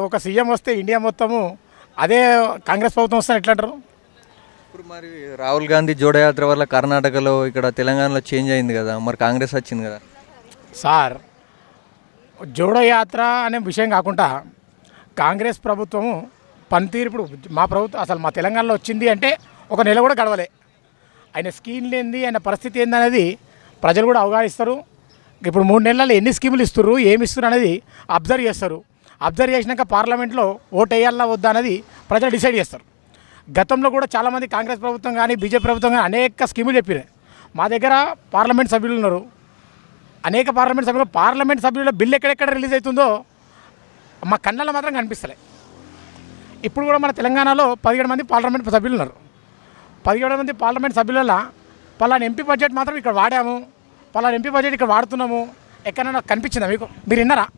ఒక సీఎం వస్తే ఇండియా మొత్తము అదే కాంగ్రెస్ ప్రభుత్వం వస్తే ఎట్లా అంటారు? ఇప్పుడు మరి రాహుల్ గాంధీ జోడయాత్ర వల్ల కర్ణాటకలో ఇక్కడ తెలంగాణలో చేంజ్ అయింది కదా, మరి కాంగ్రెస్ వచ్చింది కదా సార్. జోడో యాత్ర అనే విషయం కాకుండా కాంగ్రెస్ ప్రభుత్వము పనితీరు ఇప్పుడు మా ప్రభుత్వం అసలు మా తెలంగాణలో వచ్చింది అంటే ఒక నెల కూడా గడవలే. ఆయన స్కీమ్లు ఏంది, ఆయన పరిస్థితి ఏంది అనేది ప్రజలు కూడా అవగాహిస్తారు. ఇప్పుడు 3 నెలల్లో ఎన్ని స్కీములు ఇస్తున్నారు, ఏమి ఇస్తున్నారు అనేది అబ్జర్వ్ చేస్తారు. అబ్జర్వ్ చేసినాక పార్లమెంట్లో ఓటు వేయాలా వద్దా అనేది ప్రజలు డిసైడ్ చేస్తారు. గతంలో కూడా చాలామంది కాంగ్రెస్ ప్రభుత్వం కానీ బీజేపీ ప్రభుత్వం కానీ అనేక స్కీములు చెప్పినాయి. మా దగ్గర పార్లమెంట్ సభ్యులు ఉన్నారు, అనేక పార్లమెంట్ సభ్యుల బిల్లు ఎక్కడెక్కడ రిలీజ్ అవుతుందో మా కళ్ళలో మాత్రం కనిపిస్తలే. ఇప్పుడు కూడా మన తెలంగాణలో 17 మంది పార్లమెంట్ సభ్యులు ఉన్నారు. 17 మంది పార్లమెంట్ సభ్యులలో పలానా ఎంపీ బడ్జెట్ మాత్రం ఇక్కడ వాడాము, పలానా ఎంపీ బడ్జెట్ ఇక్కడ వాడుతున్నాము ఎక్కడైనా కనిపించిందా మీకు? మీరు విన్నారా?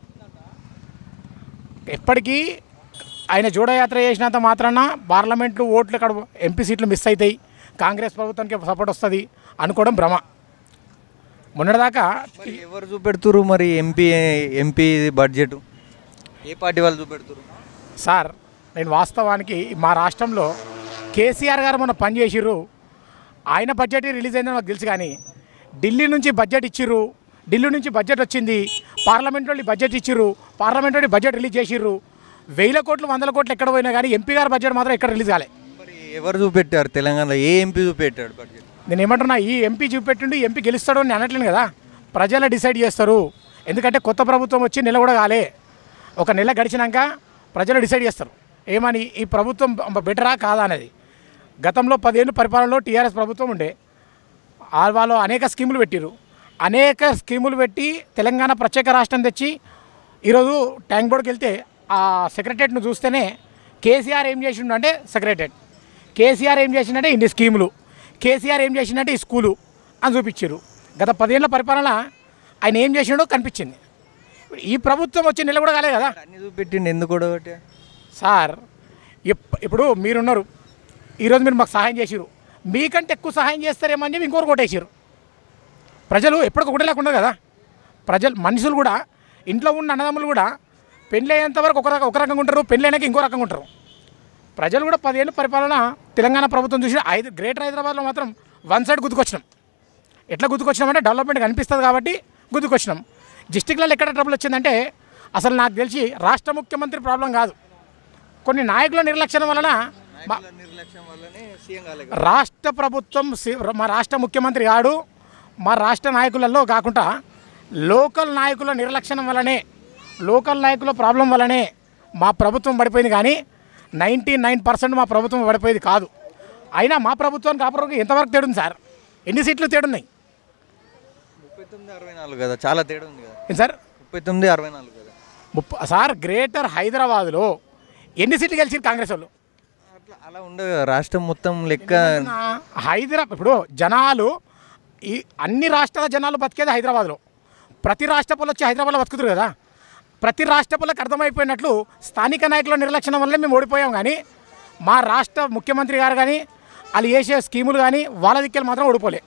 ఎప్పటికీ ఆయన జోడయాత్ర చేసినంత మాత్రాన పార్లమెంట్లు ఓట్లు ఇక్కడ ఎంపీ సీట్లు మిస్ అవుతాయి, కాంగ్రెస్ ప్రభుత్వానికి సపోర్ట్ వస్తుంది అనుకోవడం భ్రమ. మొన్నటిదాకా ఎవరు చూపెడుతురు మరి ఎంపీ బడ్జెట్ ఏ పార్టీ వాళ్ళు చూపెడుతురు? సార్, నేను వాస్తవానికి మా రాష్ట్రంలో కేసీఆర్ గారు మొన్న పనిచేసిర్రు, ఆయన బడ్జెట్ రిలీజ్ అయిందని నాకు తెలుసు. కానీ ఢిల్లీ నుంచి బడ్జెట్ ఇచ్చిర్రు, ఢిల్లీ నుంచి బడ్జెట్ వచ్చింది, పార్లమెంట్ వాళ్ళు బడ్జెట్ ఇచ్చిర్రు, పార్లమెంట్ వాళ్ళు బడ్జెట్ రిలీజ్ చేసిర్రు. 1000 కోట్లు 100 కోట్లు ఎక్కడ పోయినా కానీ ఎంపీ గారు బడ్జెట్ మాత్రం ఎక్కడ రిలీజ్ కాలే. మరి ఎవరు చూపెట్టారు తెలంగాణలో? ఏ ఎంపీ చూపెట్టాడు బడ్జెట్? నేను ఏమంటున్నా, ఈ ఎంపీ చూపెట్టిండు, ఎంపీ గెలుస్తాడు అని అనట్లేను కదా. ప్రజలు డిసైడ్ చేస్తారు. ఎందుకంటే కొత్త ప్రభుత్వం వచ్చి నెల కూడా కాలే, ఒక నెల గడిచినాక ప్రజలు డిసైడ్ చేస్తారు ఏమని, ఈ ప్రభుత్వం బెటరా కాదా అనేది. గతంలో 10 ఏళ్ళు పరిపాలనలో టీఆర్ఎస్ ప్రభుత్వం ఉండే, వాళ్ళు అనేక స్కీములు పెట్టిరు, అనేక స్కీములు పెట్టి తెలంగాణ ప్రత్యేక రాష్ట్రం తెచ్చి ఈరోజు ట్యాంక్ బోర్డుకి వెళ్తే ఆ సెక్రటరియట్ను చూస్తేనే కేసీఆర్ ఏం చేసిండు అంటే సెక్రటరియట్, కేసీఆర్ ఏం చేసిండంటే ఇన్ని స్కీములు, కేసీఆర్ ఏం చేసిండంటే ఈ స్కూలు అని చూపించారు. గత 10 ఏళ్ళ పరిపాలన ఆయన ఏం చేసిండో కనిపించింది. ఈ ప్రభుత్వం వచ్చి నెల కూడా కాలే కదా. అన్ని చూపెట్టిండు, ఎందుకు కూడా సార్ ఇప్పుడు మీరున్నారు, ఈరోజు మీరు మాకు సహాయం చేసిరు, మీకంటే ఎక్కువ సహాయం చేస్తారేమో అని చెప్పి ఇంకొకరు కొట్టేసారు. ప్రజలు ఎప్పటికొకటి లేకుండా కదా. ప్రజలు మనుషులు కూడా, ఇంట్లో ఉన్న అన్నదమ్ములు కూడా పెళ్ళి అయ్యేంత వరకు ఒక రకంగా ఉంటారు, పెళ్ళి అయినాక ఇంకో రకంగా ఉంటారు. ప్రజలు కూడా 10 ఏళ్ళు పరిపాలన తెలంగాణ ప్రభుత్వం చూసి గ్రేటర్ హైదరాబాద్లో మాత్రం వన్ సైడ్ గుర్తుకొచ్చినాం. ఎట్లా గుర్తుకొచ్చినామంటే డెవలప్మెంట్ కనిపిస్తుంది కాబట్టి గుర్తుకొచ్చినాం. డిస్టిక్లలో ఎక్కడ ట్రబుల్ వచ్చిందంటే అసలు నాకు తెలిసి రాష్ట్ర ముఖ్యమంత్రి ప్రాబ్లం కాదు, కొన్ని నాయకుల నిర్లక్ష్యం వలన రాష్ట్ర ప్రభుత్వం, మా రాష్ట్ర ముఖ్యమంత్రి కాడు, మా రాష్ట్ర నాయకులలో కాకుండా లోకల్ నాయకుల నిర్లక్ష్యం వల్లనే, లోకల్ నాయకుల ప్రాబ్లం వల్లనే మా ప్రభుత్వం పడిపోయింది. కానీ 99% మా ప్రభుత్వం పడిపోయేది కాదు. అయినా మా ప్రభుత్వానికి కాపురం ఎంతవరకు తేడుంది సార్? ఎన్ని సీట్లు తేడున్నాయి? 39-64 కదా, చాలా తేడా ఉంది కదా. ఏం సార్? 39-64 కదా సార్. గ్రేటర్ హైదరాబాద్లో ఎన్ని సీట్లు గెలిచారు కాంగ్రెస్ వాళ్ళు? అలా ఉండదు కదా, రాష్ట్రం మొత్తం లెక్క. హైదరాబాద్ ఇప్పుడు జనాలు, ఈ అన్ని రాష్ట్రాల జనాలు బతికేది హైదరాబాద్లో. ప్రతి రాష్ట్ర పనులు వచ్చి హైదరాబాద్లో బతుకుతారు కదా. ప్రతి రాష్ట్ర పనులకు అర్థమైపోయినట్లు స్థానిక నాయకుల నిర్లక్ష్యం వల్లే మేము ఓడిపోయాం. కానీ మా రాష్ట్ర ముఖ్యమంత్రి గారు కానీ వాళ్ళు చేసే స్కీములు కానీ వాళ్ళ దిక్కులు మాత్రం ఓడిపోలే.